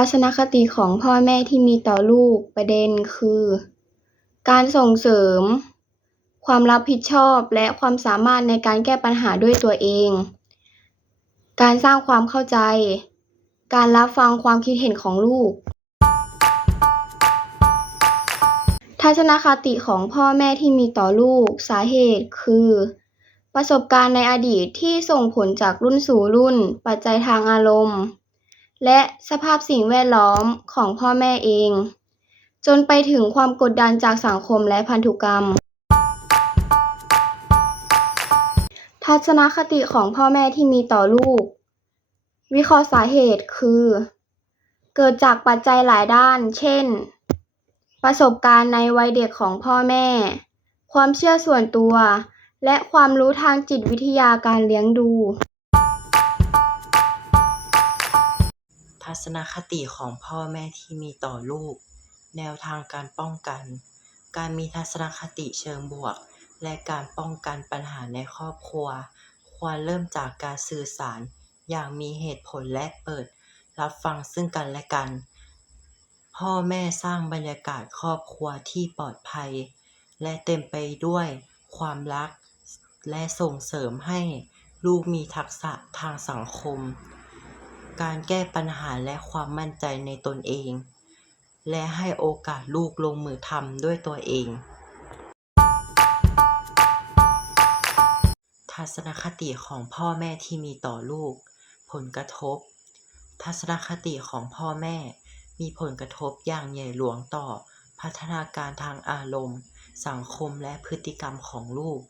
ัศนคติของพ่อแม่ที่มีต่อลูกประเด็นคือ การส่งเสริม ความรับผิดชอบและความสามารถในการแก้ปัญหาด้วยตัวเอง การสร้างความเข้าใจ การรับฟังความคิดเห็นของลูก ทัศนคติของพ่อแม่ที่มีต่อลูกสาเหตุคือ ประสบการณ์ในอดีตที่ส่งผลจากรุ่นสู่รุ่น ปัจจัยทางอารมณ์ และสภาพสิ่งแวดล้อมของพ่อแม่เอง จนไปถึงความกดดันจากสังคมและพันธุกรรม ทัศนคติของพ่อแม่ที่มีต่อลูก วิเคราะห์สาเหตุคือ เกิดจากปัจจัยหลายด้าน เช่น ประสบการณ์ในวัยเด็กของพ่อแม่ ความเชื่อส่วนตัว และความรู้ทางจิตวิทยาการเลี้ยงดู ทัศนคติของพ่อแม่ที่มีต่อลูก แนวทางการป้องกัน การมีทัศนคติเชิงบวก และการป้องกันปัญหาในครอบครัว ควรเริ่มจากการสื่อสาร อย่างมีเหตุผลและเปิด รับฟังซึ่งกันและกัน พ่อแม่สร้างบรรยากาศครอบครัวที่ปลอดภัย และเต็มไปด้วยความรัก และส่งเสริมให้ลูกมีทักษะทางสังคม การแก้ปัญหาและความมั่นใจในตนเอง และให้โอกาสลูกลงมือทำด้วยตัวเอง ทัศนคติของพ่อแม่ที่มีต่อลูก ผลกระทบ ทัศนคติของพ่อแม่ มีผลกระทบอย่างใหญ่หลวงต่อ พัฒนาการทางอารมณ์ สังคมและพฤติกรรมของลูก